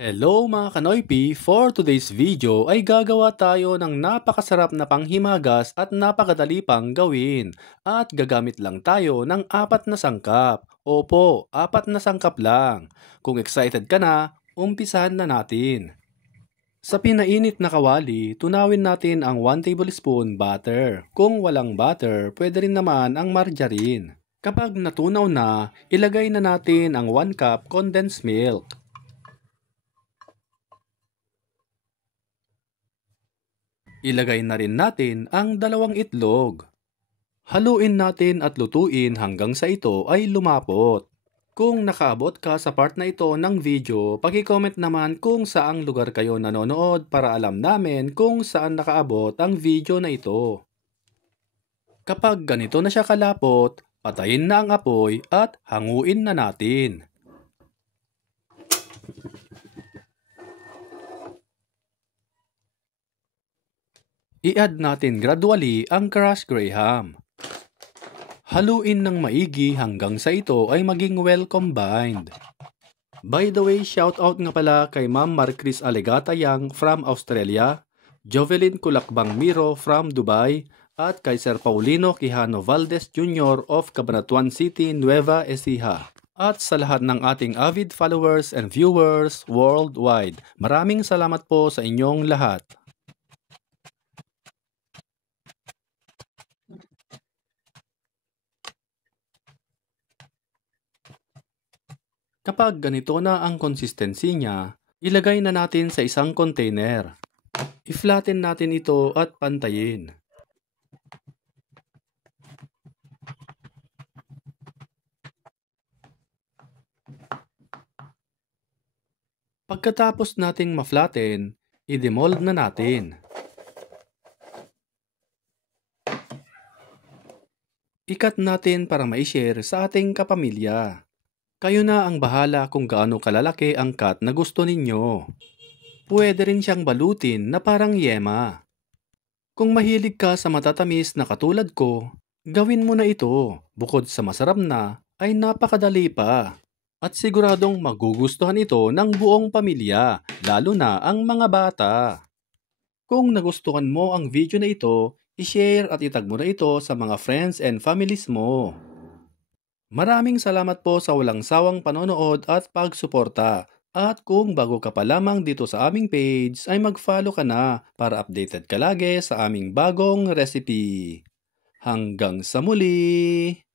Hello mga Kanoypi! For today's video ay gagawa tayo ng napakasarap na panghimagas at napakadali pang gawin. At gagamit lang tayo ng 4 na sangkap. Opo, 4 na sangkap lang. Kung excited ka na, umpisahan na natin. Sa pinainit na kawali, tunawin natin ang 1 tablespoon butter. Kung walang butter, pwede rin naman ang margarine. Kapag natunaw na, ilagay na natin ang 1 cup condensed milk. Ilagay na rin natin ang 2 itlog. Haluin natin at lutuin hanggang sa ito ay lumapot. Kung nakaabot ka sa part na ito ng video, paki-comment naman kung saang lugar kayo nanonood para alam namin kung saan nakaabot ang video na ito. Kapag ganito na siya kalapot, patayin na ang apoy at hanguin na natin. I-add natin gradually ang crushed graham. Haluin ng maigi hanggang sa ito ay maging well combined. By the way, shoutout nga pala kay Ma'am Marcris Alegata Yang from Australia, Jovelyn Kulakbang Miro from Dubai, at kay Sir Paulino Quijano Valdez Jr. of Cabanatuan City, Nueva Ecija. At sa lahat ng ating avid followers and viewers worldwide, maraming salamat po sa inyong lahat. Kapag ganito na ang consistency niya, ilagay na natin sa isang container. I-flatten natin ito at pantayin. Pagkatapos nating ma-flatten, i-demold na natin. I-cut natin para ma-share sa ating kapamilya. Kayo na ang bahala kung gaano kalalaki ang cut na gusto ninyo. Pwede rin siyang balutin na parang yema. Kung mahilig ka sa matatamis na katulad ko, gawin mo na ito. Bukod sa masarap na, ay napakadali pa. At siguradong magugustuhan ito ng buong pamilya, lalo na ang mga bata. Kung nagustuhan mo ang video na ito, i-share at itag mo na ito sa mga friends and families mo. Maraming salamat po sa walang sawang panonood at pagsuporta. At kung bago ka pa lamang dito sa aming page, ay mag-follow ka na para updated ka lagi sa aming bagong recipe. Hanggang sa muli!